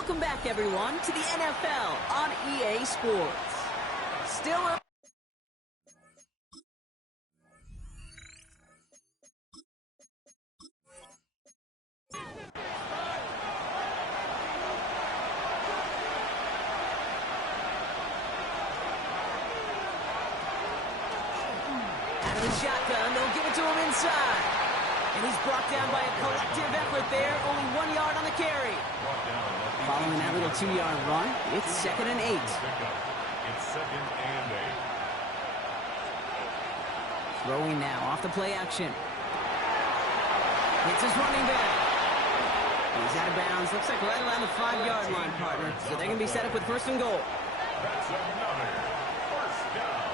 Welcome back, everyone, to the NFL on EA Sports. Still up. Out of the shotgun, they'll give it to him inside. And he's brought down by a collective effort there, only 1 yard on the carry. Following that little 2-yard run, it's 2nd and 8. It's 2nd and 8. Throwing now off the play action. It's his running back. He's out of bounds. Looks like right around the 5-yard line, partner. So they're going to be set up with 1st and goal. That's another 1st down.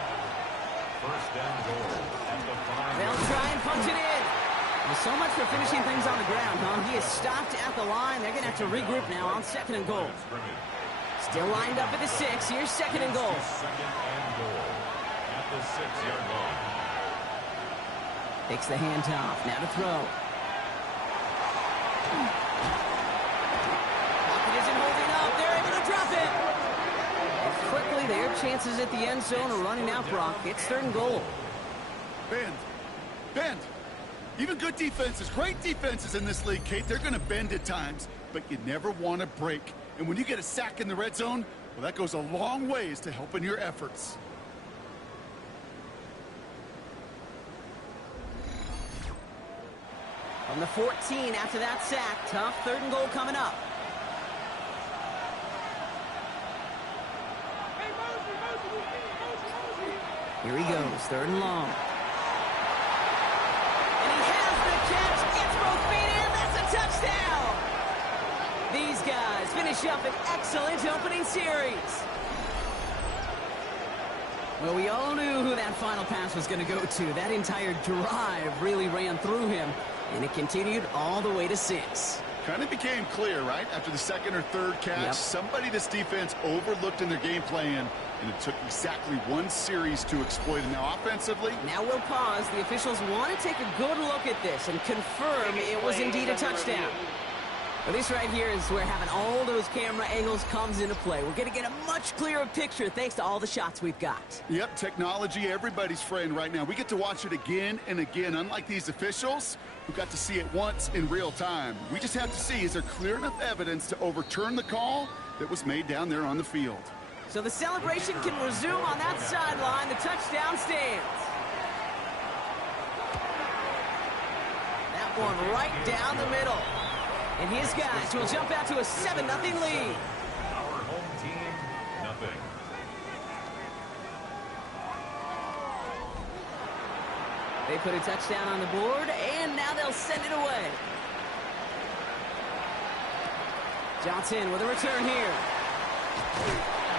1st and goal at the 5. They'll try and punch it in. Well, so much for finishing things on the ground, huh? He is stopped at the line. They're going to have to regroup now on 2nd and goal. Still lined up at the 6. Here's 2nd and goal. 2nd and goal at the 6-yard line. Takes the handoff. Now to throw. Pocket isn't holding up. They're able to drop it. And quickly, their chances at the end zone are running out, Brock. It's 3rd and goal. Bend. Even good defenses, great defenses in this league, Kate, they're going to bend at times, but you never want to break. And when you get a sack in the red zone, well, that goes a long ways to helping your efforts. From the 14 after that sack, tough 3rd and goal coming up. Here he goes, 3rd and long. Touchdown! These guys finish up an excellent opening series. Well, we all knew who that final pass was going to go to. That entire drive really ran through him, and it continued all the way to 6. Kind of became clear, right? After the 2nd or 3rd catch, somebody this defense overlooked in their game plan, and it took exactly 1 series to exploit it. Now, offensively... Now we'll pause. The officials want to take a good look at this and confirm it was indeed a touchdown. Well, this right here is where having all those camera angles comes into play. We're going to get a much clearer picture thanks to all the shots we've got. Yep, technology, everybody's friend right now. We get to watch it again and again, unlike these officials who got to see it once in real time. We just have to see, is there clear enough evidence to overturn the call that was made down there on the field? So the celebration can resume on that sideline. The touchdown stands. That one right down the middle. And his guys will jump out to a 7-0 lead. Our home team, nothing. They put a touchdown on the board, and now they'll send it away. Johnson with a return here.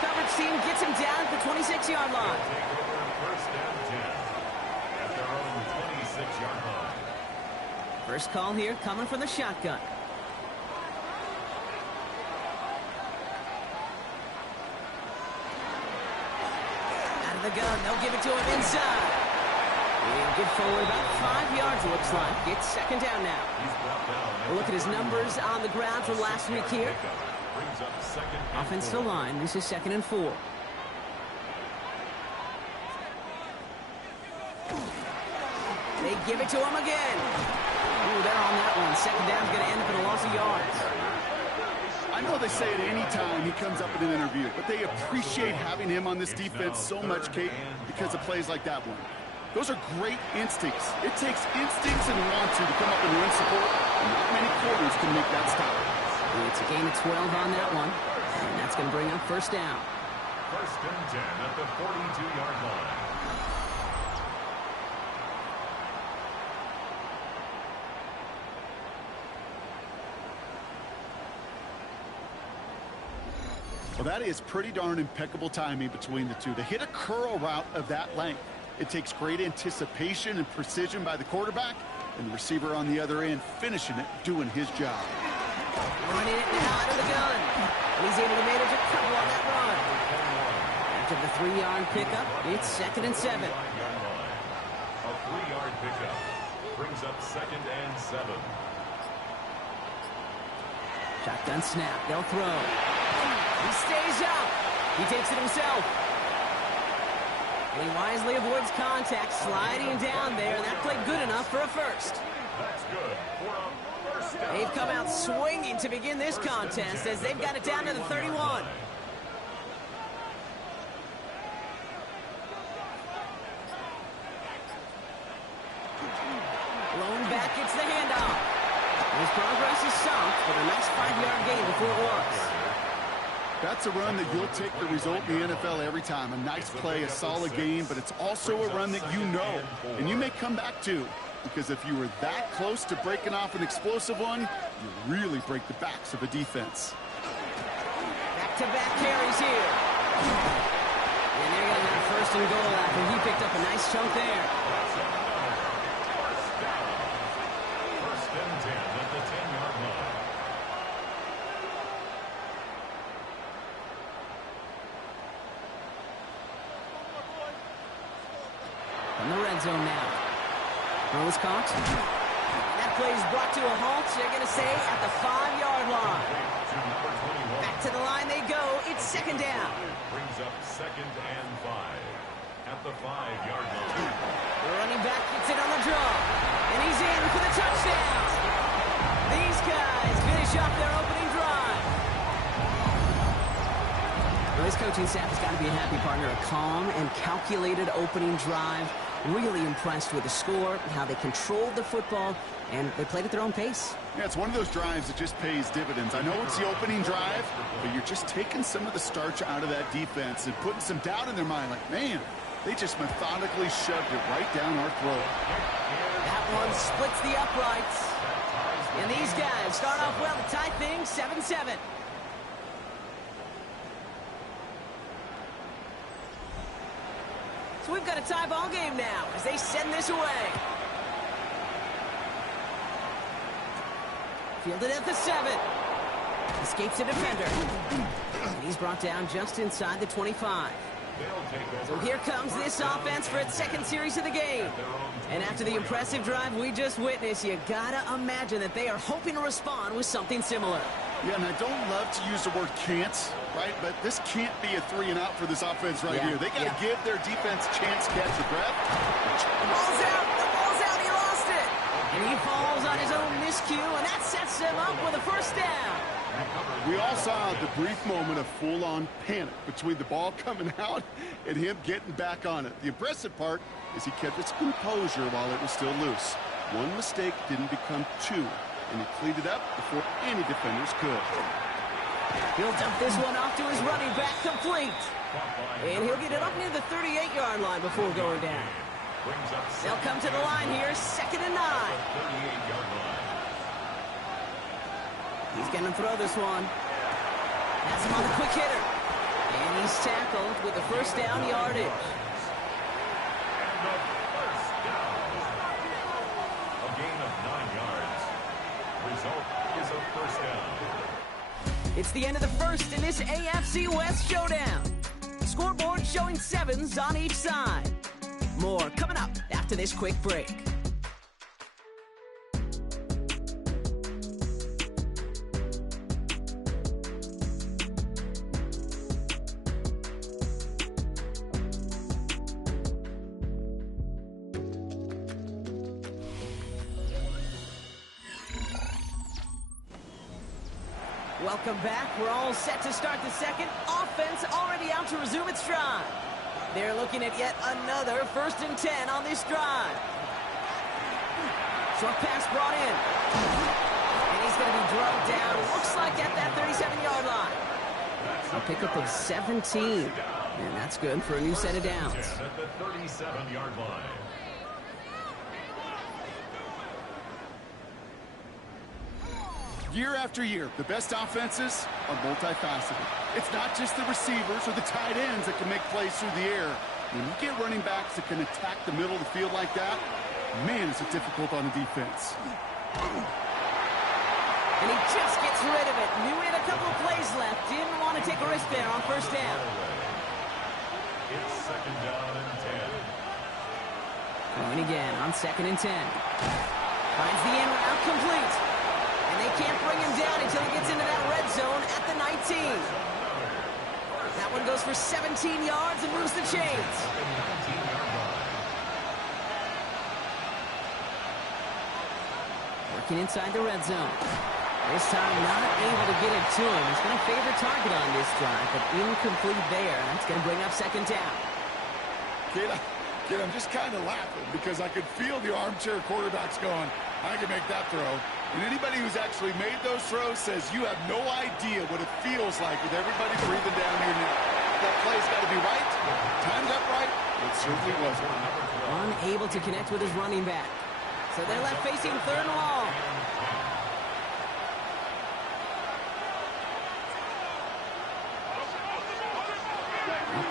Coverage team gets him down at the 26-yard line. Take over 1st and 10 at their own 26-yard line. First call here coming from the shotgun. Out of the gun, they'll give it to him inside. He'll get forward about 5 yards, looks like. It's 2nd down now. We'll look at his numbers on the ground from last week here. Offensive line, this is 2nd and 4. They give it to him again. Ooh, they're on that one. 2nd down's going to end up in a loss of yards. I know they say it any time he comes up in an interview, but they appreciate having him on this defense so much, Kate, because of plays like that one. Those are great instincts. It takes instincts and want to come up and run support, and not many quarters can make that stop. It's a gain of 12 on that one, and that's going to bring up 1st down. 1st and 10 at the 42-yard line. Well, that is pretty darn impeccable timing between the two. To hit a curl route of that length, it takes great anticipation and precision by the quarterback, and the receiver on the other end finishing it, doing his job. Running it now out of the gun. And he's able to manage a couple on that run. After the 3-yard pickup, it's 2nd and 7. A 3-yard pickup brings up 2nd and 7. Shotgun snap. They'll throw. He stays up. He takes it himself. And he wisely avoids contact, sliding down there, and that played good enough for a first. That's good for a first down. They've come out swinging to begin this contest as they've got it down to the 31. Blown back, gets the handoff. His progress is soft, but a nice 5-yard gain before it was. That's a run that you'll take the result in the NFL every time. A nice play, a solid game, but it's also a run that you know, and you may come back to. Because if you were that close to breaking off an explosive one, you really break the backs of a defense. Back-to-back carries here. And they're going to have first and goal after he picked up a nice chunk there. First and 10 at the 10-yard line. In the red zone now. Throws caught. That play is brought to a halt. They're going to say at the 5-yard line. Back to the line they go. It's second down. Brings up second and 5 at the 5-yard line. The running back gets it on the draw. And he's in for the touchdown. These guys finish off their opening drive. Well, this coaching staff has got to be a happy partner. A calm and calculated opening drive. Really impressed with the score, how they controlled the football, and they played at their own pace. Yeah, it's one of those drives that just pays dividends. I know it's the opening drive, but you're just taking some of the starch out of that defense and putting some doubt in their mind. Like, man, they just methodically shoved it right down our throat. That one splits the uprights. And these guys start off well to tie things 7-7. So we've got a tie ball game now as they send this away. Fielded at the 7. Escapes a defender. And he's brought down just inside the 25. So here comes this offense for its second series of the game. And after the impressive drive we just witnessed, you gotta imagine that they are hoping to respond with something similar. Yeah, and I don't love to use the word can't, right? But this can't be a 3-and-out for this offense right here. They got to give their defense a chance to catch the breath. The ball's out. The ball's out. He lost it. And he falls on his own miscue, and that sets them up with a first down. We all saw the brief moment of full-on panic between the ball coming out and him getting back on it. The impressive part is he kept his composure while it was still loose. One mistake didn't become two, and he cleaned it up before any defenders could. He'll dump this one off to his running back, complete. And he'll get it up near the 38-yard line before going down. They'll come to the line here, second and 9. He's going to throw this one. Has him on the quick hitter. And he's tackled with the first down yardage. A gain of 9 yards. Result is a first down. It's the end of the first in this AFC West showdown. Scoreboard showing 7s on each side. More coming up after this quick break. Welcome back. We're all set to start the second. Offense already out to resume its stride. They're looking at yet another first and 10 on this drive. Short pass brought in. And he's going to be drugged down. Looks like at that 37-yard line. A pickup of 17. And that's good for a new set of downs. At the 37-yard line. Year after year, the best offenses are multifaceted. It's not just the receivers or the tight ends that can make plays through the air. When you get running backs that can attack the middle of the field like that, man, is it difficult on the defense. And he just gets rid of it. Knew he had a couple of plays left. Didn't want to take a risk there on first down. It's second down and 10. Going again on second and 10. Finds the in route complete. And And they can't bring him down until he gets into that red zone at the 19. That one goes for 17 yards and moves the chains. Working inside the red zone. This time not able to get it to him. He's been a favorite target on this drive, but incomplete there. That's going to bring up second down. Kid, I'm just kind of laughing because I could feel the armchair quarterbacks going, I can make that throw. And anybody who's actually made those throws says you have no idea what it feels like with everybody breathing down your neck. That play's got to be right, timed up right. It certainly wasn't. Unable to connect with his running back. So they're left facing third and long.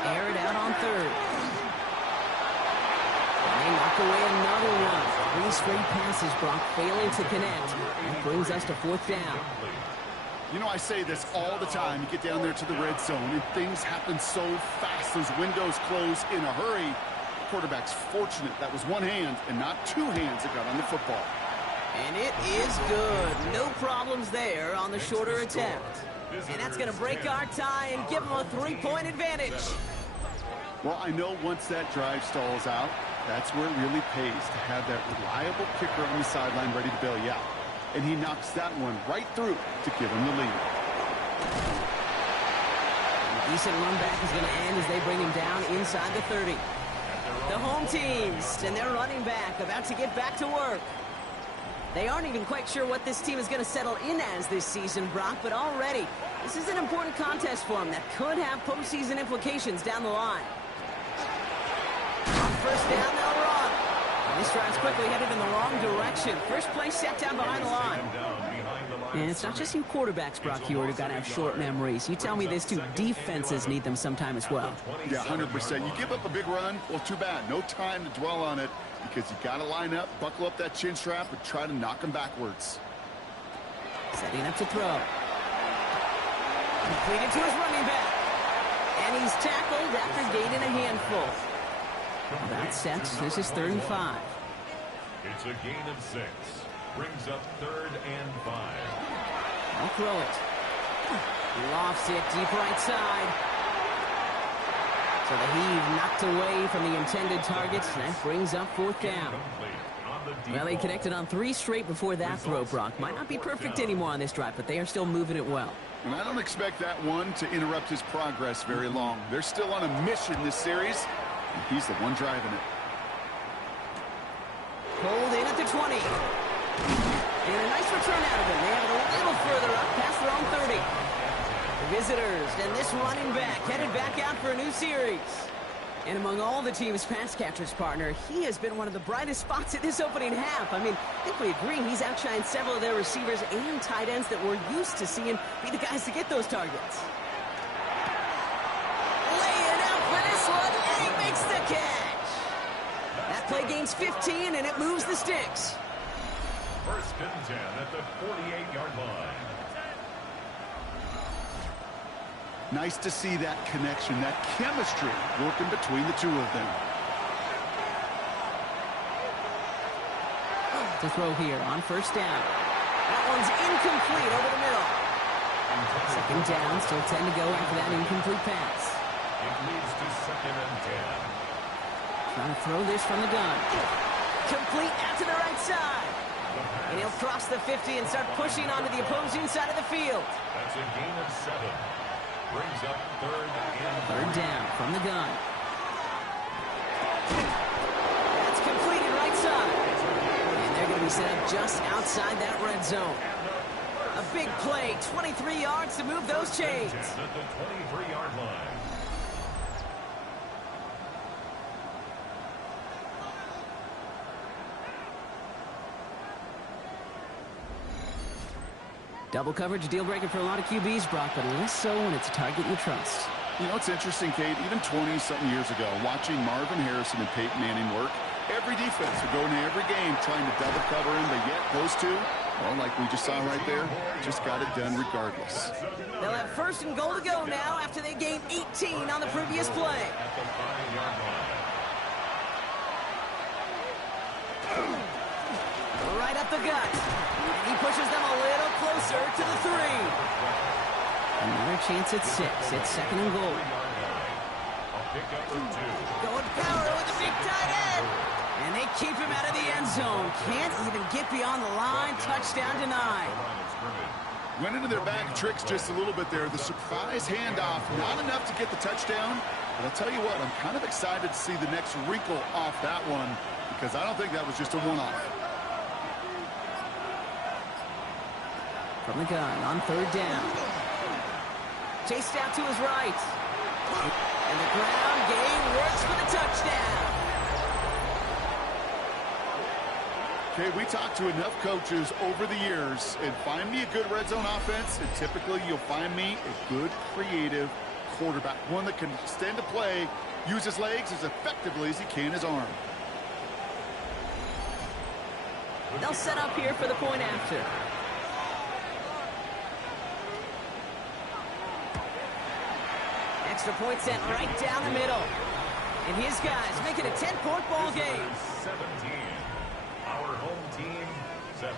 Air it out on third. And they knock away another one. 3 straight passes, Brock failing to connect. That brings us to fourth down. You know, I say this all the time. You get down there to the red zone, and things happen so fast. Those windows close in a hurry. The quarterback's fortunate that was one hand and not 2 hands that got on the football. And it is good. No problems there on the shorter attempt. And that's going to break our tie and give them a 3-point advantage. Well, I know once that drive stalls out, that's where it really pays to have that reliable kicker on the sideline ready to bail you out. And he knocks that one right through to give him the lead. A decent run back is going to end as they bring him down inside the 30. The home teams and their running back about to get back to work. They aren't even quite sure what this team is going to settle in as this season, Brock, but already this is an important contest for them that could have postseason implications down the line. On first down, they'll run. And this drive's quickly headed in the wrong direction. First play set down behind the line. And it's not just you quarterbacks, Brock Hewitt, who've got to have short memories. You tell me this too, defenses need them sometime as well. Yeah, 100%. You give up a big run, well, too bad. No time to dwell on it because you got to line up, buckle up that chin strap, and try to knock them backwards. Setting up to throw. Completed to his running back. And he's tackled after gaining a handful. That sets. This is 3rd and 5. It's a gain of 6. Brings up 3rd and 5. I'll throw it. Lofts it deep right side. So the heave knocked away from the intended target. That brings up 4th down. Well, they connected on 3 straight before that throw, Brock. Might not be perfect anymore on this drive, but they are still moving it well. And I don't expect that one to interrupt his progress very long. They're still on a mission this series, and he's the one driving it. Pulled in at the 20. And a nice return out of him. They have it a little further up past their own 30. The visitors and this running back headed back out for a new series. And among all the team's pass catchers, partner, he has been one of the brightest spots in this opening half. I mean, I think we agree he's outshined several of their receivers and tight ends that we're used to seeing be the guys to get those targets. Laying out for this one, and he makes the catch. That play gains 15, and it moves the sticks. 1st and 10 at the 48-yard line. Nice to see that connection, that chemistry working between the two of them. To throw here on 1st down. That one's incomplete over the middle. 2nd down, still 10 to go after that incomplete pass. It leads to 2nd and 10. Trying to throw this from the gun. Complete out to the right side. And he'll cross the 50 and start pushing onto the opposing side of the field. That's a gain of 7. Brings up 3rd and 3rd down from the gun. That's completed right side. And they're going to be set up just outside that red zone. A big play, 23 yards to move those chains. at the 23-yard line. Double coverage, deal breaker for a lot of QBs, Brock, but less so when it's a target you trust. You know, it's interesting, Kate, even 20-something years ago, watching Marvin Harrison and Peyton Manning work, every defense would go into every game trying to double cover him, but yet those two, well, like we just saw right there, just got it done regardless. They'll have 1st and goal to go now after they gained 18 on the previous play. Right up the gut. And he pushes them a little closer to the 3. Another chance at 6. It's second and goal. Going power with the big tight end. And they keep him out of the end zone. Can't even get beyond the line. Touchdown denied. Went into their bag of tricks just a little bit there. The surprise handoff, not enough to get the touchdown. But I'll tell you what, I'm kind of excited to see the next wrinkle off that one because I don't think that was just a one-off. From the gun on third down. Chased out to his right. And the ground game works for the touchdown. Okay, we talked to enough coaches over the years, and find me a good red zone offense, and typically you'll find me a good creative quarterback, one that can extend a play, use his legs as effectively as he can his arm. They'll set up here for the point after. Extra point sent right down the middle. And his guys make it a 10-point ball game. 17. Our home team, 7.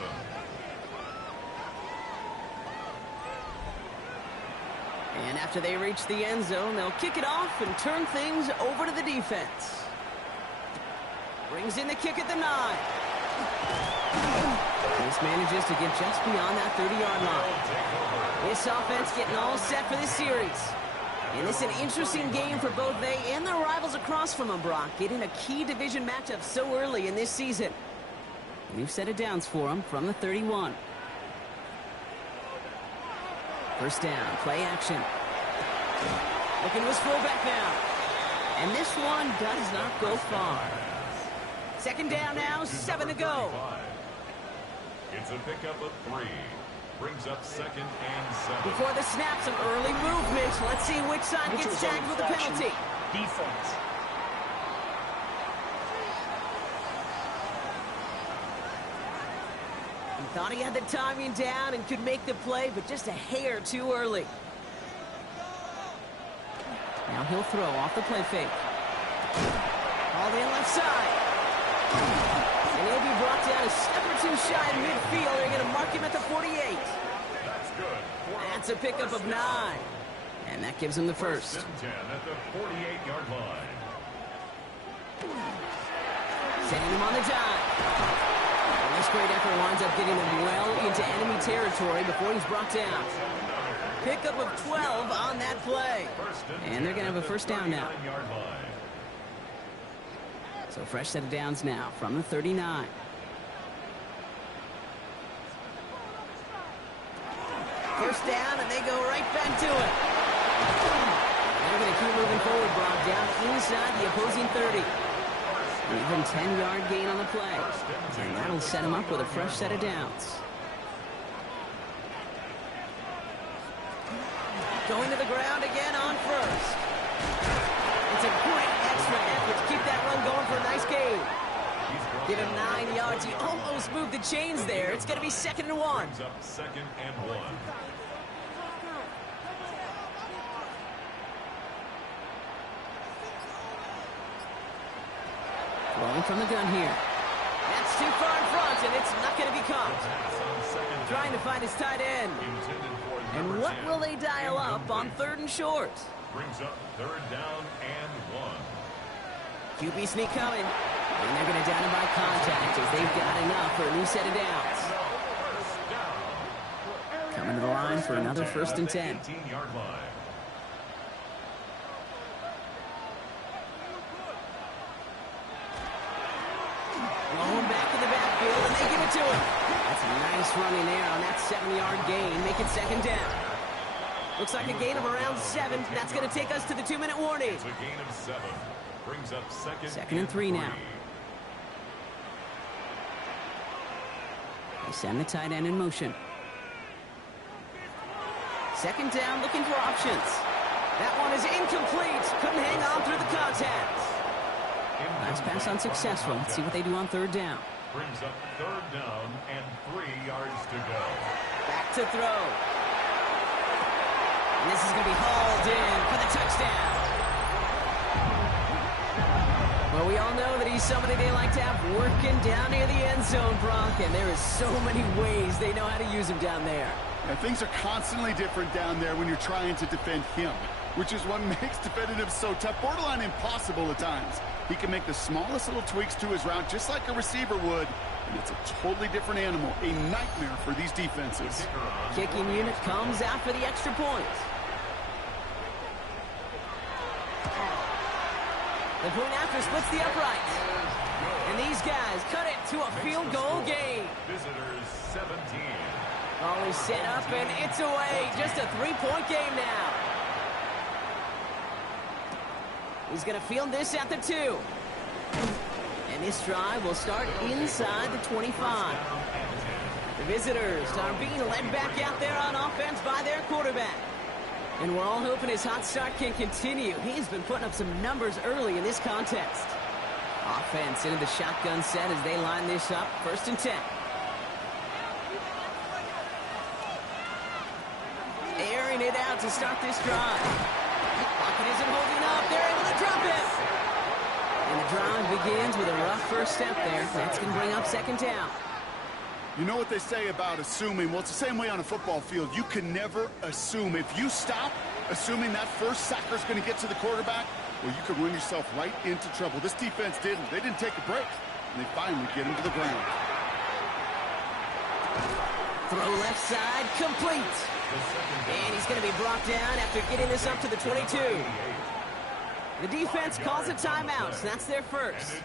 And after they reach the end zone, they'll kick it off and turn things over to the defense. Brings in the kick at the 9. This manages to get just beyond that 30-yard line. This offense getting all set for this series. And it's an interesting game for both they and their rivals across from them, Brock, getting a key division matchup so early in this season. We've set it downs for them from the 31. First down, play action. Looking to his fullback now. And this one does not go far. Second down now, 7 to go. It's a pickup of 3. Brings up second and 7. Before the snap, some early movement. Let's see which side gets tagged with a penalty. Defense. He thought he had the timing down and could make the play, but just a hair too early. Now he'll throw off the play fake. All in left side. And he'll be brought down a step or two shy of midfield. They're going to mark him at the 48. That's good. That's a pickup of 9. And that gives him the first. First and 10 at the 48-yard line. Sending him on the dime. And this great effort winds up getting him well into enemy territory before he's brought down. Pickup of 12 on that play. And they're going to have a first down now. So fresh set of downs now from the 39. First down, and they go right back to it. They're going to keep moving forward, Brock, down inside the opposing 30. Even 10-yard gain on the play. And that'll set him up with a fresh set of downs. Going to the ground again on first. It's a great extra effort to keep that run going for a nice gain. Give him 9 yards. He almost moved the chains there. It's going to be second and 1. Brings up second and 1. Rolling from the gun here. That's too far in front, and it's not going to be caught. Trying to find his tight end. And what will they dial up on third and short? Brings up third down and 1. QB sneak coming. And they're going to down him by contact as they've got enough for a new set of downs. Coming to the line for another first and 10. 18-yard line. Rolling back in the backfield, and they give it to him. That's a nice running there on that 7-yard gain. Make it second down. Looks like a gain of around 7. That's going to take us to the 2-minute warning. It's a gain of 7. Brings up second and 3 now. They send the tight end in motion. Second down, looking for options. That one is incomplete. Couldn't hang on through the contact. Last pass unsuccessful. Let's see what they do on third down. Brings up third down and 3 yards to go. Back to throw. And this is going to be hauled in for the touchdown. Well, we all know that he's somebody they like to have working down near the end zone, Brock, and there is so many ways they know how to use him down there. Yeah, things are constantly different down there when you're trying to defend him, which is what makes defending him so tough, borderline impossible at times. He can make the smallest little tweaks to his route just like a receiver would, and it's a totally different animal, a nightmare for these defenses. Kicking unit comes out for the extra point. The point after splits the uprights. And these guys cut it to a field goal game. Visitors 17. Ball is set up and it's away. Just a 3-point game now. He's going to field this at the 2. And this drive will start inside the 25. The visitors are being led back out there on offense by their quarterback. And we're all hoping his hot start can continue. He's been putting up some numbers early in this contest. Offense into the shotgun set as they line this up. 1st and 10. Airing it out to start this drive. Pocket isn't holding up. They're able to drop it. And the drive begins with a rough first step there. That's going to bring up 2nd down. You know what they say about assuming? Well, it's the same way on a football field. You can never assume. If you stop assuming that first sacker's going to get to the quarterback, well, you could run yourself right into trouble. This defense didn't. They didn't take a break. And they finally get him to the ground. Throw left side, complete. And he's going to be brought down after getting this up to the 22. The defense calls a timeout. That's their first.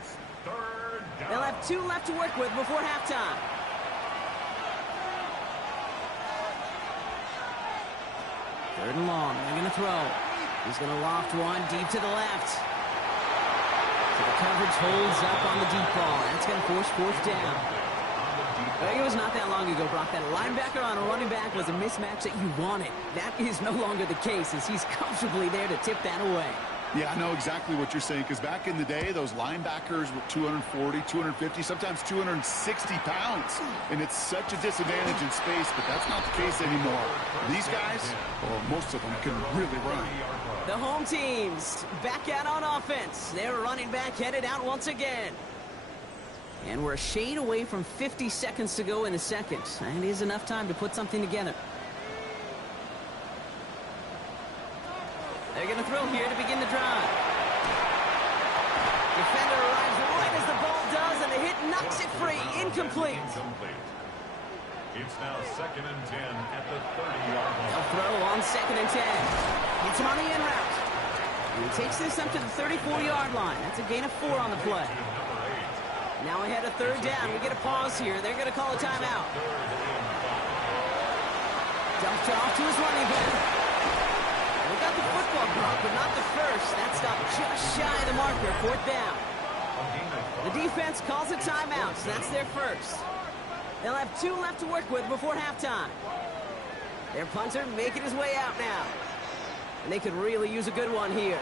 They'll have 2 left to work with before halftime. 3rd and long. They're going to throw. He's going to loft one deep to the left. So the coverage holds up on the deep ball. That's going to force 4th down. I think it was not that long ago, Brock, that a linebacker on a running back was a mismatch that you wanted. That is no longer the case as he's comfortably there to tip that away. Yeah, I know exactly what you're saying, because back in the day, those linebackers were 240, 250, sometimes 260 pounds. And it's such a disadvantage in space, but that's not the case anymore. These guys, well, most of them can really run. The home teams back out on offense. Their running back headed out once again. And we're a shade away from 50 seconds to go in the second. That is enough time to put something together. They're going to throw here to begin the drive. Defender arrives right as the ball does, and the hit knocks it free. Incomplete. It's now 2nd and 10 at the 30-yard line. They'll throw on 2nd and 10. Gets him on the in route. And he takes this up to the 34-yard line. That's a gain of 4 on the play. Now ahead of 3rd down. We get a pause here. They're going to call a timeout. Dumped off to his running back. We got the football block, but not the first. That stopped just shy of the marker. 4th down. The defense calls a timeout, so that's their first. They'll have 2 left to work with before halftime. Their punter making his way out now. And they could really use a good one here.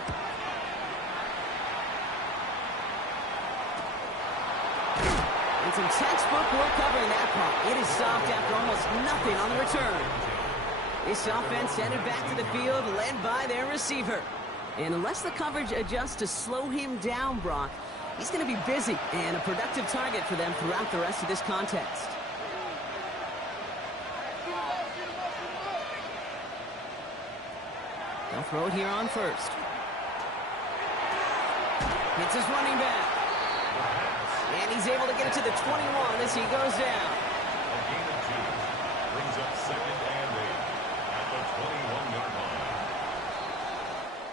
And some textbook work covering that part. It is stopped after almost nothing on the return. This offense headed back to the field, led by their receiver. And unless the coverage adjusts to slow him down, Brock, he's going to be busy and a productive target for them throughout the rest of this contest. They'll throw it here on 1st. Hits his running back. And he's able to get it to the 21 as he goes down. A gain of 2 brings up 2nd and 8 at the 21-yard line.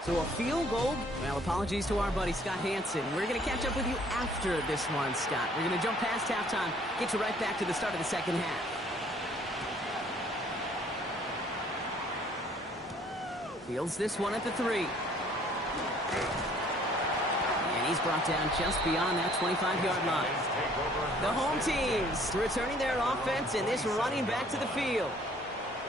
So a field goal. Well, apologies to our buddy Scott Hansen. We're going to catch up with you after this one, Scott. We're going to jump past halftime, get you right back to the start of the second half. Fields this one at the 3. And he's brought down just beyond that 25-yard line. The home teams returning their offense and this running back to the field.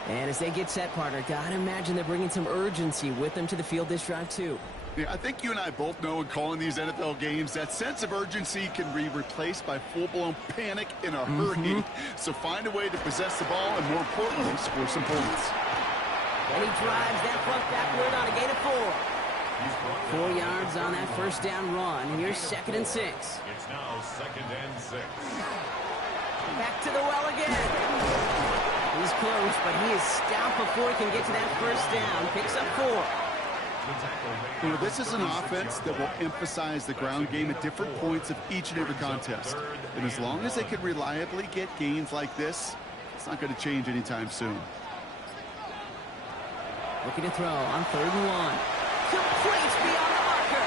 And as they get set, partner, gotta imagine they're bringing some urgency with them to the field this drive, too. Yeah, I think you and I both know in calling these NFL games that sense of urgency can be replaced by full-blown panic in a hurry. So find a way to possess the ball and, more importantly, score some points. And he drives that puck backward on a gain of 4. 4 yards on that first down run. Here's 2nd and 6. It's now 2nd and 6. Back to the well again. He's close, but he is stopped before he can get to that first down. Picks up 4. You know, this is an offense that will emphasize the ground game at different points of each and every contest. And as long as they can reliably get gains like this, it's not going to change anytime soon. Looking to throw on 3rd and 1. Complete beyond the marker.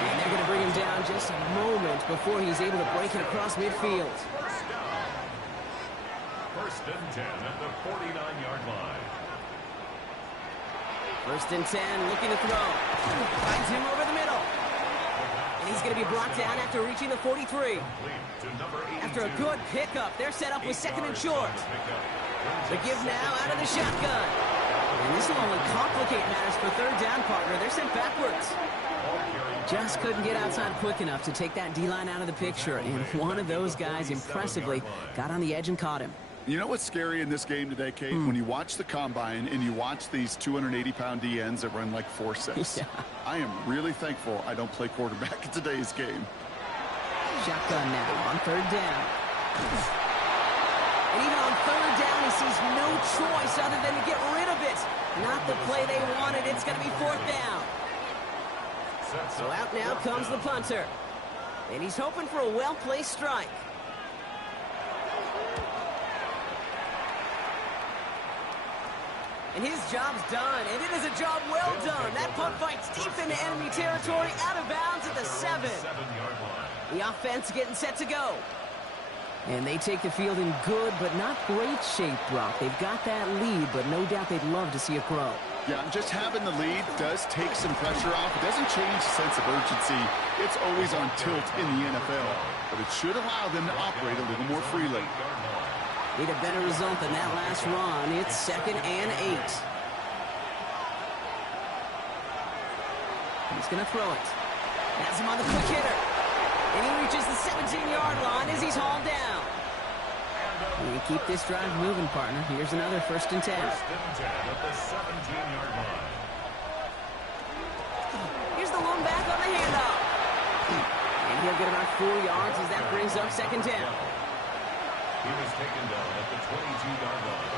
And they're going to bring him down just a moment before he's able to break it across midfield. 1st and 10 at the 49-yard line. 1st and 10, looking to throw. Finds him over the middle. And he's going to be brought down after reaching the 43. After a good pickup, they're set up with 2nd and short. The give now out of the shotgun. And this will only complicate matters for 3rd down, partner. They're sent backwards. Just couldn't get outside quick enough to take that D-line out of the picture. And one of those guys impressively got on the edge and caught him. You know what's scary in this game today, Kate? When you watch the combine and you watch these 280-pound DNs that run like 4.6. Yeah. I am really thankful I don't play quarterback in today's game. Shotgun now on 3rd down. And even on 3rd down, he sees no choice other than to get rid of it. Not the play they wanted. It's going to be 4th down. So out now comes the punter. And he's hoping for a well-placed strike. And his job's done, and it is a job well done. That punt fights deep into enemy territory, out of bounds at the 7. The offense getting set to go. And they take the field in good but not great shape, Brock. They've got that lead, but no doubt they'd love to see it grow. Yeah, just having the lead does take some pressure off. It doesn't change the sense of urgency. It's always on tilt in the NFL, but it should allow them to operate a little more freely. Need a better result than that last run. It's 2nd and 8. He's going to throw it. Has him on the quick hitter. And he reaches the 17-yard line as he's hauled down. We keep this drive moving, partner. Here's another 1st and 10. 1st and 10 at the 17-yard line. Here's the lone back on the handoff. And he'll get about 4 yards as that brings up 2nd down. He was taken down at the 22-yard line.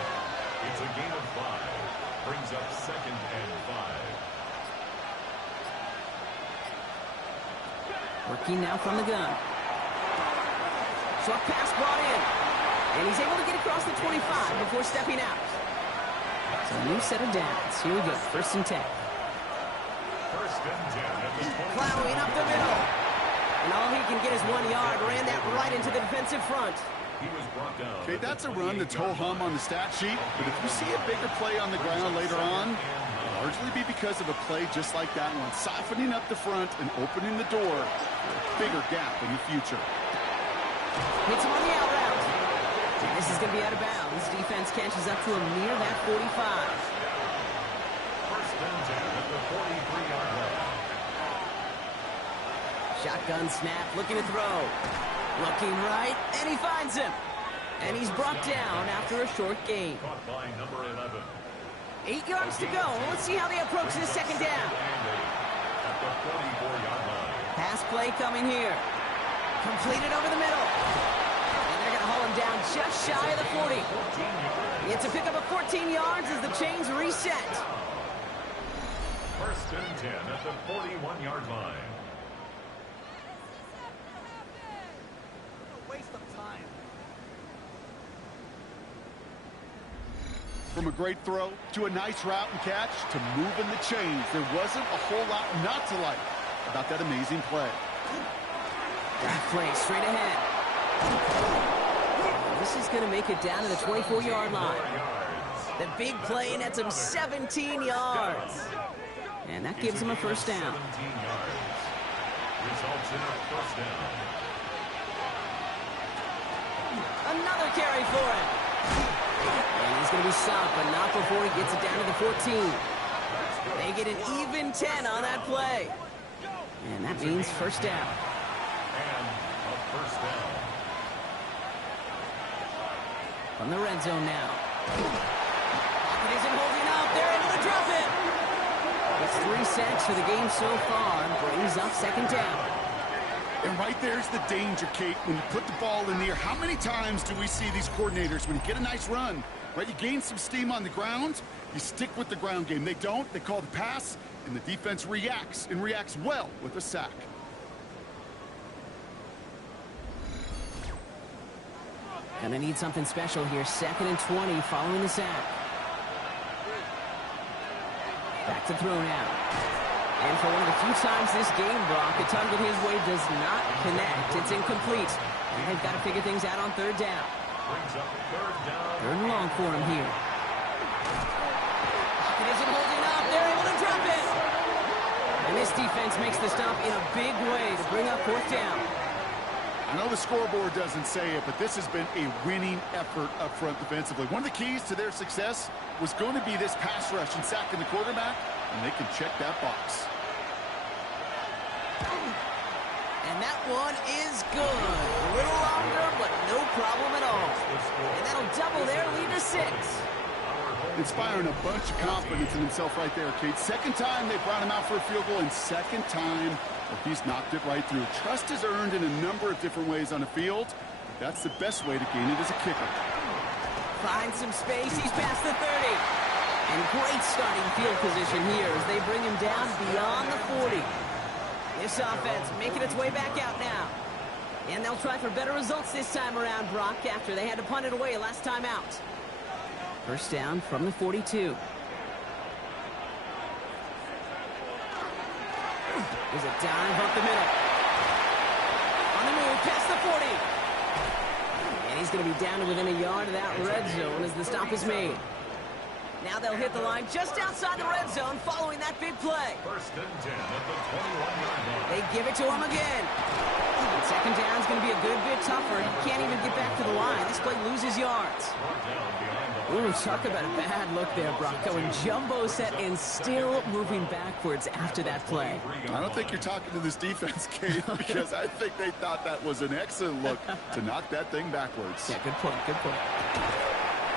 It's a gain of 5. Brings up 2nd and 5. Working now from the gun. Short pass brought in. And he's able to get across the 25 before stepping out. So a new set of downs. Here we go. 1st and 10. 1st and 10 at the 20. Plowing up the middle. And all he can get is 1 yard. Ran that right into the defensive front. He was brought down. Okay, that's a run that's ho-hum on the stat sheet, but if you see a bigger play on the ground later on, it'll largely be because of a play just like that one, softening up the front and opening the door for a bigger gap in the future. Hits him on the out route. And this is going to be out of bounds. Defense catches up to him near that 45. 1st and 10 at the 43-yard line. Shotgun snap, looking to throw. Looking right, and he finds him. And he's brought down after a short gain. Caught by number 11. 8 yards to go. Let's see how they approach this 2nd down. At the 44-yard line. Pass play coming here. Completed over the middle. And they're going to haul him down just shy of the 40. It's a pickup of 14 yards as the chains reset. 1st and 10 at the 41-yard line. From a great throw to a nice route and catch to moving the chains, there wasn't a whole lot not to like about that amazing play. That play straight ahead. This is going to make it down to the 24-yard line. The big play nets him 17 yards. And that gives him a 1st down. 17 yards. Results in a 1st down. Another carry for him. And he's going to be stopped, but not before he gets it down to the 14. They get an even 10 on that play. And that means 1st down. And a 1st down. From the red zone now. Pocket isn't holding up. They're into the drop it. The That's 3 sacks for the game so far. Brings up second down. And right there's the danger, Kate. When you put the ball in the air, how many times do we see these coordinators, when you get a nice run, right, you gain some steam on the ground, you stick with the ground game. They don't. They call the pass, and the defense reacts, and reacts well with a sack. Gonna need something special here. 2nd and 20 following the sack. Back to throw now. And for one of the few times this game, Brock, a target his way does not connect. It's incomplete. And they've got to figure things out on 3rd down. Third and long for him here. It isn't holding up. They're able to drop it. And this defense makes the stop in a big way to bring up 4th down. I know the scoreboard doesn't say it, but this has been a winning effort up front defensively. One of the keys to their success was going to be this pass rush and sacking the quarterback, and they can check that box. And that one is good. A little longer, but no problem at all. And that'll double their lead to 6. Inspiring a bunch of confidence in himself right there, Kate. 2nd time they brought him out for a field goal, and 2nd time he's knocked it right through. Trust is earned in a number of different ways on the field. That's the best way to gain it as a kicker. Finds some space. He's past the 30. And great starting field position here as they bring him down beyond the 40. This offense making its way back out now. And they'll try for better results this time around, Brock, after they had to punt it away last time out. 1st down from the 42. There's a dive up the middle. On the move, past the 40. And he's going to be down to within a yard of that red zone as the stop is made. Now they'll hit the line just outside the red zone following that big play. 1st and 10 at the 21-yard line. They give it to him again. And 2nd down is going to be a good bit tougher. He can't even get back to the line. This play loses yards. Ooh, talk about a bad look there, Brock. Going jumbo set and still moving backwards after that play. I don't think you're talking to this defense, Kate, because I think they thought that was an excellent look to knock that thing backwards. Yeah, good point, good point.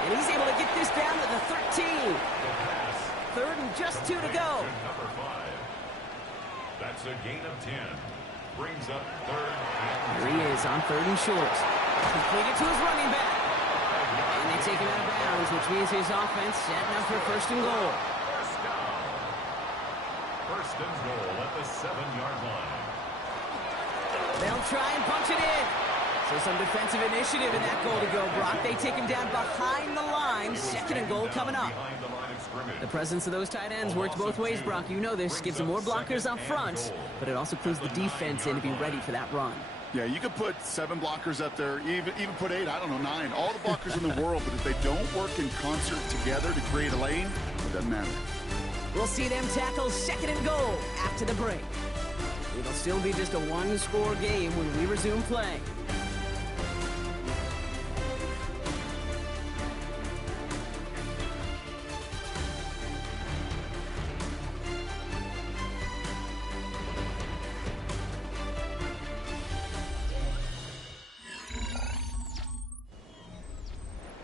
And he's able to get this down to the 13. 3rd and just 2 to go. Number 5. That's a gain of 10. Brings up 3rd. Here he is on 3rd and short. Completed to his running back. And they take him out of bounds, which means his offense setting up for 1st and goal. 1st and goal at the 7-yard line. They'll try and punch it in. So some defensive initiative in that goal to go, Brock. They take him down behind the line. 2nd and goal coming up. The presence of those tight ends works both ways, Brock. You know this. Gives them more blockers up front, but it also clues the defense in to be ready for that run. Yeah, you could put 7 blockers up there, even put 8, I don't know, 9. All the blockers in the world, but if they don't work in concert together to create a lane, it doesn't matter. We'll see them tackle 2nd and goal after the break. It'll still be just a 1-score game when we resume play.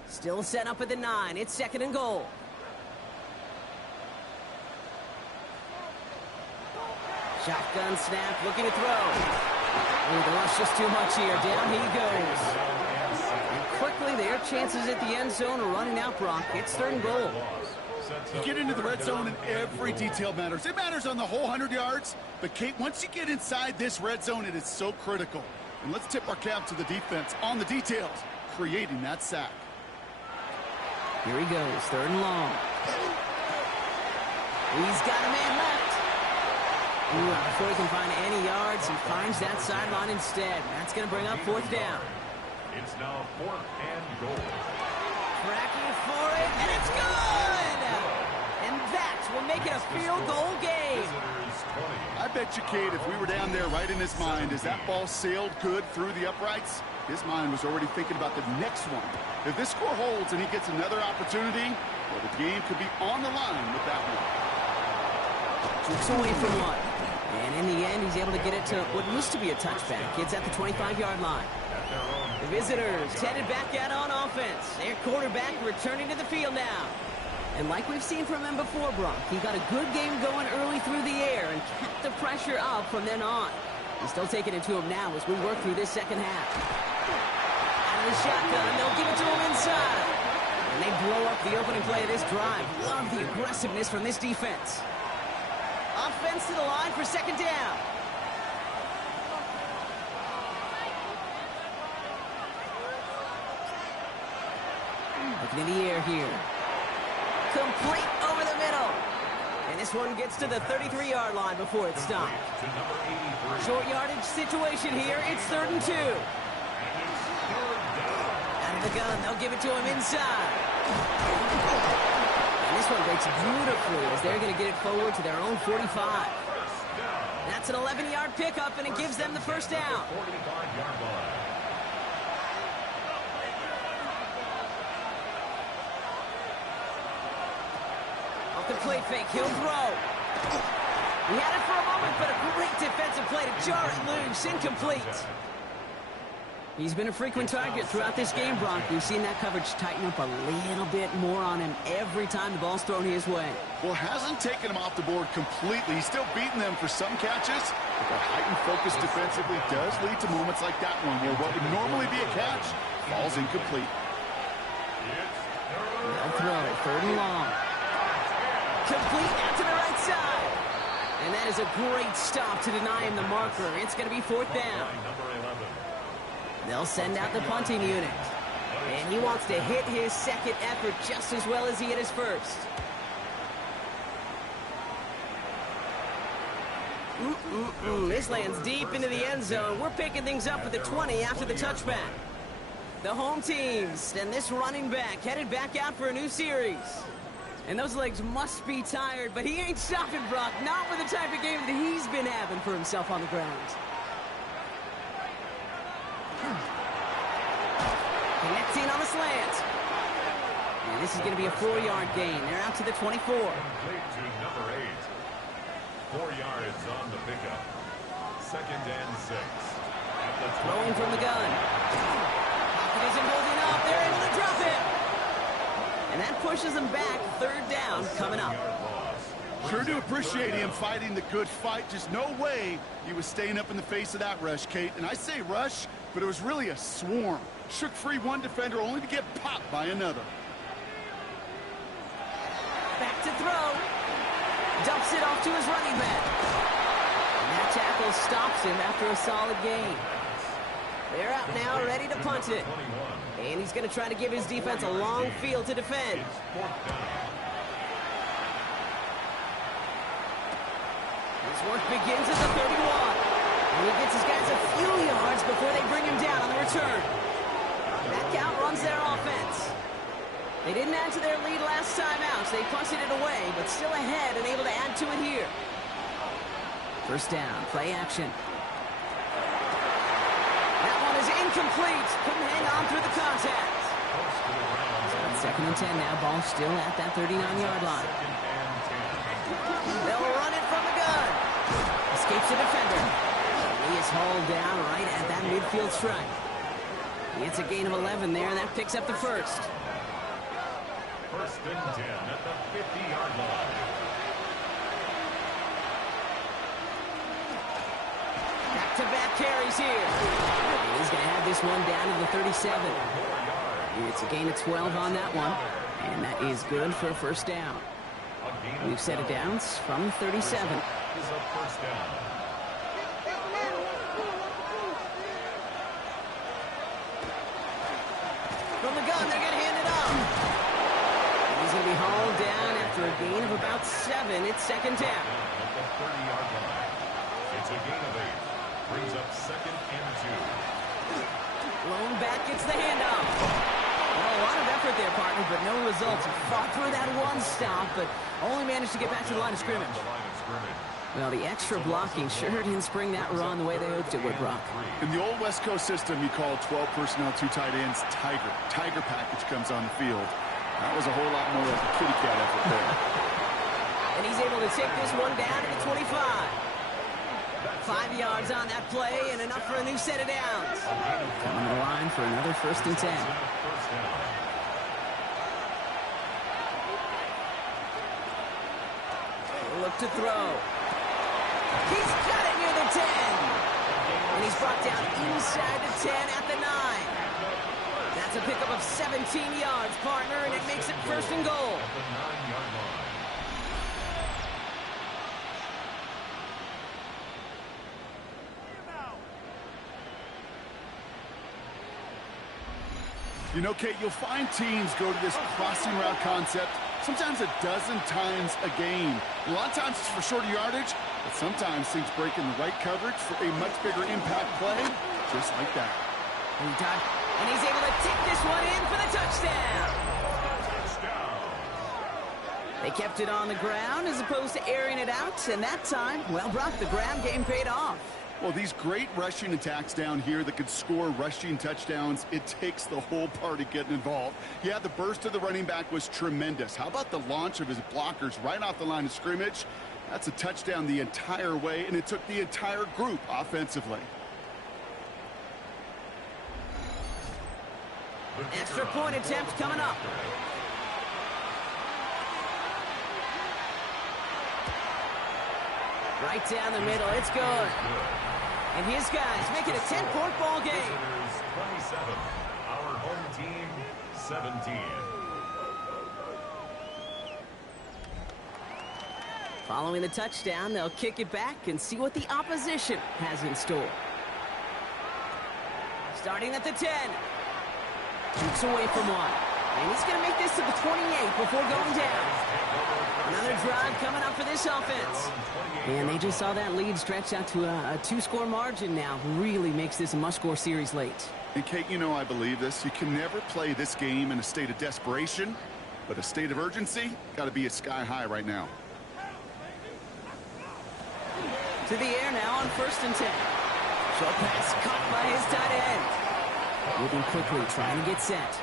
Still set up at the 9. It's 2nd and goal. Shotgun snap, looking to throw. Oh, the rush just too much here. Down he goes. And quickly, their chances at the end zone are running out, Brock. It's 3rd and goal. You get into the red zone and every detail matters. It matters on the whole 100 yards. But, Kate, once you get inside this red zone, it is so critical. And let's tip our cap to the defense on the details, creating that sack. Here he goes, 3rd and long. He's got a man left. Ooh, before he can find any yards, he finds that sideline instead. That's going to bring up 4th down. It's now 4th and goal. Cracking for it, and it's good! And that will make it a field goal game. I bet you, Kate, if we were down there right in his mind, as that ball sailed good through the uprights, his mind was already thinking about the next one. If this score holds and he gets another opportunity, well, the game could be on the line with that one. It's away from one. And in the end, he's able to get it to what used to be a touchback. It's at the 25-yard line. The visitors headed back out on offense. Their quarterback returning to the field now. And like we've seen from him before, Brock, he got a good game going early through the air and kept the pressure up from then on. He's still taking it to him now as we work through this second half. Out of the shotgun, they'll give it to him inside. And they blow up the opening play of this drive. Love the aggressiveness from this defense. Offense to the line for second down. Looking in the air here. Complete over the middle. And this one gets to the 33-yard line before it's stopped. Short yardage situation here. It's 3rd and 2. Out of the gun, they'll give it to him inside. And this one breaks beautifully as they're going to get it forward to their own 45. That's an 11-yard pickup, and it gives them the first down. The play fake, he'll throw. He had it for a moment, but a great defensive play to jar it loose, incomplete. He's been a frequent target throughout this game, Brock. We've seen that coverage tighten up a little bit more on him every time the ball's thrown his way. Well, hasn't taken him off the board completely. He's still beating them for some catches, but the heightened focus defensively does lead to moments like that one, where what would normally be a catch falls incomplete. They'll throw it, 3rd and long. Complete out to the right side. And that is a great stop to deny him the marker. It's going to be 4th down. They'll send out the punting unit. And he wants to hit his second effort just as well as he hit his first. This lands deep into the end zone. We're picking things up at the 20 after the touchback. The home teams and this running back headed back out for a new series. And those legs must be tired, but he ain't stopping, Brock. Not with the type of game that he's been having for himself on the ground. Connecting on the slant. And this is going to be a 4-yard gain. They're out to the 24. Complete to number 8. 4 yards on the pickup. 2nd and 6. Throwing from the gun. Pocket isn't holding up. They're able to drop it. And that pushes them back. 3rd down coming up. Sure do appreciate him fighting the good fight. Just no way he was staying up in the face of that rush, Kate. And I say rush, but it was really a swarm. Shook free one defender only to get popped by another. Back to throw. Dumps it off to his running back. And that tackle stops him after a solid gain. They're out now, ready to punt it. And he's going to try to give his defense a long field to defend. This work begins at the 31. And he gets his guys a few yards before they bring him down on the return. That count runs their offense. They didn't add to their lead last time out, so they punted it away, but still ahead and able to add to it here. 1st down, play action. That one is incomplete. Couldn't hang on through the contact. So it's 2nd and 10 now. Ball still at that 39-yard line. They'll run it from the gun. Escapes the defender. He is hauled down right at that midfield strike. He gets a gain of 11 there, and that picks up the first. 1st and 10 at the 50-yard line. Back-to-back carries here. And he's going to have this one down to the 37. It's a gain of 12 on that one, and that is good for a 1st down. We've set it down from 37. Is a 1st down. From the gun, they're going to hand it off. He's going to be hauled down after a gain of about 7. It's 2nd down. At the 30-yard line. It's a gain of 8. Brings up 2nd and 2. Lone back gets the handoff. Well, a lot of effort there, partner, but no results. Fought through that one stop, but only managed to get back to the line of scrimmage. Well, the extra blocking sure didn't spring that run the way they hoped it would, Brock. In the old West Coast system, you call 12 personnel, 2 tight ends, Tiger. Tiger package comes on the field. That was a whole lot more like a kitty cat effort there. And he's able to take this one down to the 25. 5 yards on that play and enough for a new set of downs. Coming to the line for another 1st and 10. to throw. He's got it near the 10. And he's brought down inside the 10 at the 9. That's a pickup of 17 yards, partner, and it makes it first and goal. You know, Kate, you'll find teams go to this crossing route concept sometimes a dozen times a game. A lot of times it's for shorter yardage, but sometimes things break in the right coverage for a much bigger impact play, just like that. And he's able to take this one in for the touchdown. They kept it on the ground as opposed to airing it out, and that time, well, Brock, the ground game paid off. Well, these great rushing attacks down here that could score rushing touchdowns, it takes the whole party getting involved. Yeah, the burst of the running back was tremendous. How about the launch of his blockers right off the line of scrimmage? That's a touchdown the entire way, and it took the entire group offensively. Extra point attempt coming up. Right down the middle, it's good. And his guys make it a 10-point ball game. 27, our home team 17. Following the touchdown, they'll kick it back and see what the opposition has in store. Starting at the 10. Shoots away from one. And he's going to make this to the 28 before going down. Another drive coming up for this offense. And they just saw that lead stretch out to a 2-score margin now. Really makes this a must-score series late. And, Kate, you know I believe this. You can never play this game in a state of desperation, but a state of urgency got to be at sky high right now. To the air now on 1st and 10. Short pass caught by his tight end. Moving quickly, trying to get set.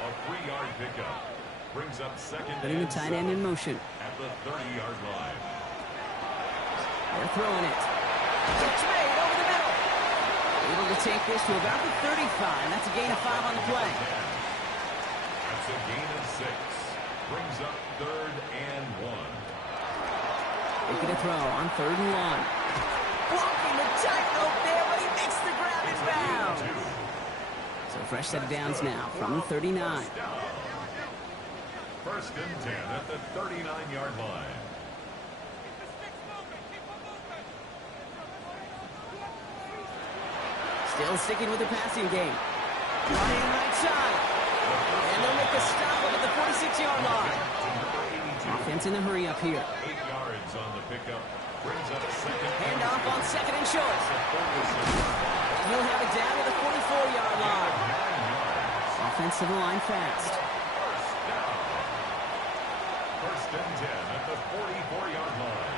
A 3-yard pickup brings up second. Putting the tight end in motion. At the 30-yard line. They're throwing it. Catch made over the middle. Able to take this to about the 35. That's a gain of 5 on the play. That's a gain of 6. Brings up 3rd and 1. Making a throw on 3rd and 1. Blocking the tightrope there, but he makes the grab and bounds. So fresh set of downs now from the 39. 1st and 10 at the 39-yard line. Still sticking with the passing game. Running right side. And they'll make the stop over the 46-yard line. Offense in the hurry up here. 8 yards on the pickup. Brings up second. Handoff on 2nd and short. He'll have it down to the 44-yard line. Offensive line fast. 1st and 10 at the 44-yard line.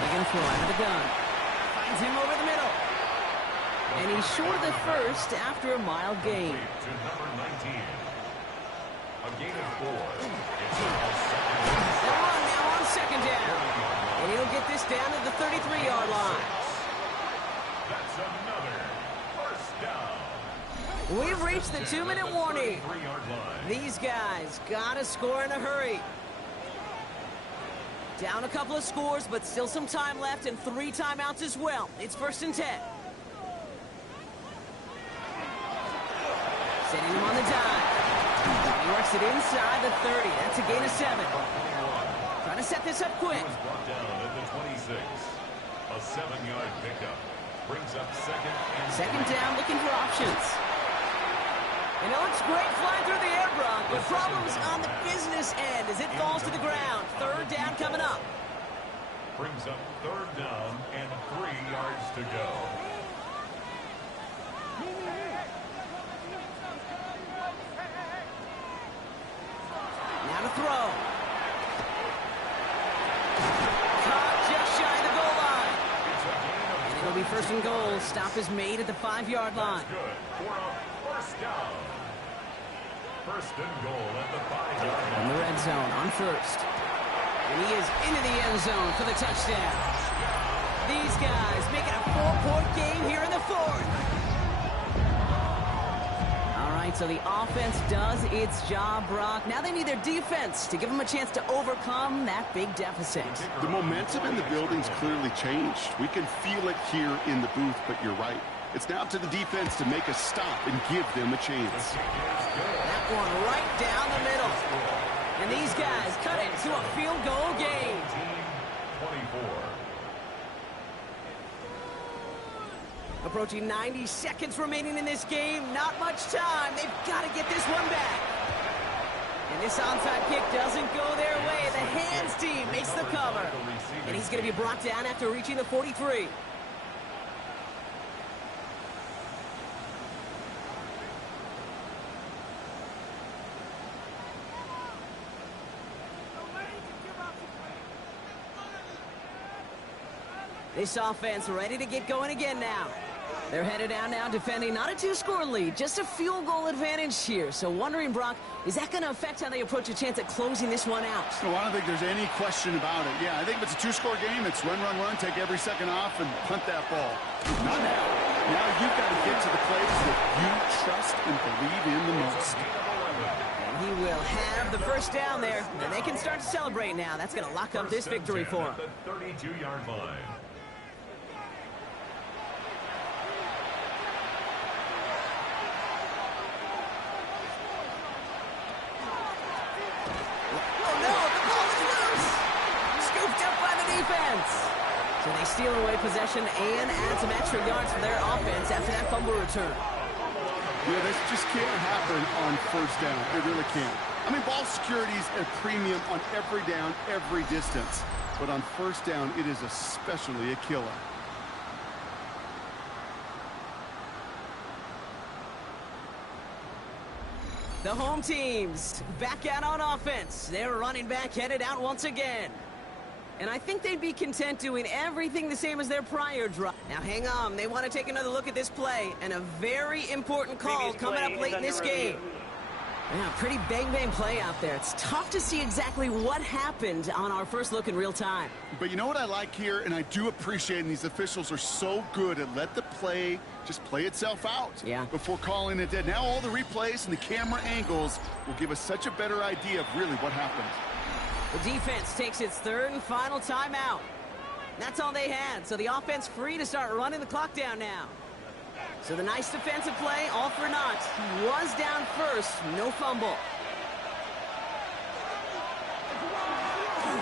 They're going to throw out of the gun. Finds him over the middle. And he's short of the first after a mild gain. To number 19. A gain of 4. They'll run now on 2nd down. And he'll get this down to the 33-yard line. That's another 1st down. We've reached the 2-minute warning. 3-yard line. These guys got to score in a hurry. Down a couple of scores, but still some time left and 3 timeouts as well. It's 1st and 10. Setting him on the dime. He works it inside the 30. That's a gain of 7. Trying to set this up quick. Brought down at the 26. A 7-yard pickup. Brings up second and 2nd down, looking for options. And it looks great flying through the air, Brock, but problems on the business end as it falls to the ground. 3rd down coming up. Brings up 3rd down and 3 yards to go. Now to throw. Caught just shy of the goal line. And it'll be 1st and goal. Stop is made at the 5-yard line. Good for a 1st down. 1st and goal at the 5-yard line. In the red zone on 1st. And he is into the end zone for the touchdown. These guys make it a 4-point game here in the 4th. All right, right, so the offense does its job, Brock. Now they need their defense to give them a chance to overcome that big deficit. The momentum in the building's clearly changed. We can feel it here in the booth, but you're right. It's now to the defense to make a stop and give them a chance. That one right down the middle. And these guys cut it to a field goal game. 24. Approaching 90 seconds remaining in this game. Not much time. They've got to get this one back. And this onside kick doesn't go their way. The hands team makes the cover. And he's going to be brought down after reaching the 43. This offense ready to get going again now. They're headed down now defending not a two-score lead, just a field goal advantage here. So wondering, Brock, is that going to affect how they approach a chance at closing this one out? No, I don't think there's any question about it. Yeah, I think if it's a two-score game, it's run, run, run, take every second off, and punt that ball. Not now. Now you've got to get to the plays that you trust and believe in the most. And he will have the first down there, and they can start to celebrate now. That's going to lock up this victory for them. The 32-yard line. So they steal away possession and add some extra yards for their offense after that fumble return. Yeah, this just can't happen on first down. It really can't. I mean, ball security's a premium on every down, every distance. But on first down, it is especially a killer. The home teams back out on offense. Their running back headed out once again. And I think they'd be content doing everything the same as their prior drive. Now, hang on. They want to take another look at this play. And a very important call coming up late in this game. Yeah, pretty bang-bang play out there. It's tough to see exactly what happened on our first look in real time. But you know what I like here, and I do appreciate, and these officials are so good at let the play just play itself out before calling it dead. Now all the replays and the camera angles will give us such a better idea of really what happened. The defense takes its third and final timeout. That's all they had, so the offense free to start running the clock down now. So the nice defensive play, all for naught. He was down first, no fumble.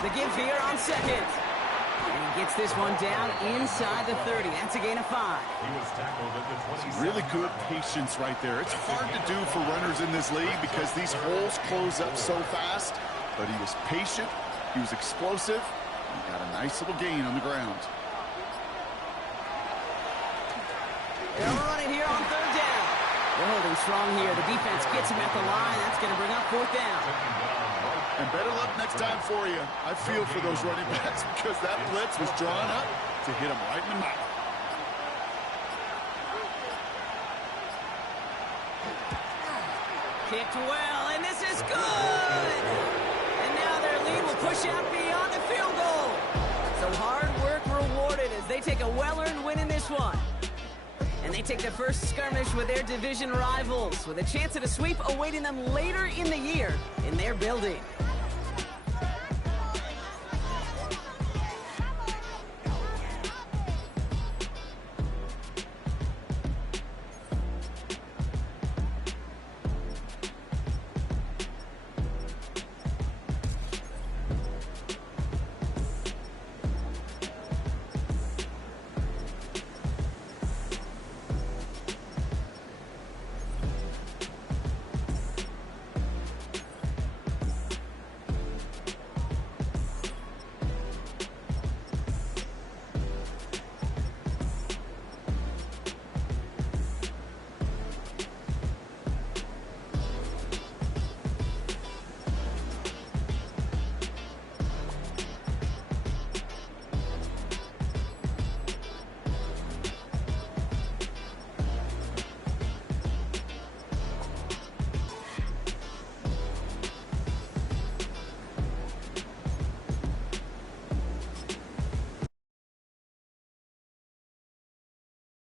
The give here on second. And he gets this one down inside the 30. That's a gain of 5. He was tackled at the 27. Really good patience right there. It's hard to do for runners in this league because these holes close up so fast. But he was patient, he was explosive, and got a nice little gain on the ground. They're running here on third down. They're holding strong here. The defense gets him at the line. That's going to bring up fourth down. And better luck next time for you. I feel for those running backs because that blitz was drawn up to hit him right in the mouth. Kicked well, and this is good! And now their lead will push out beyond the field goal. So hard work rewarded as they take a well-earned win in this one. And they take the first skirmish with their division rivals with a chance at a sweep awaiting them later in the year in their building.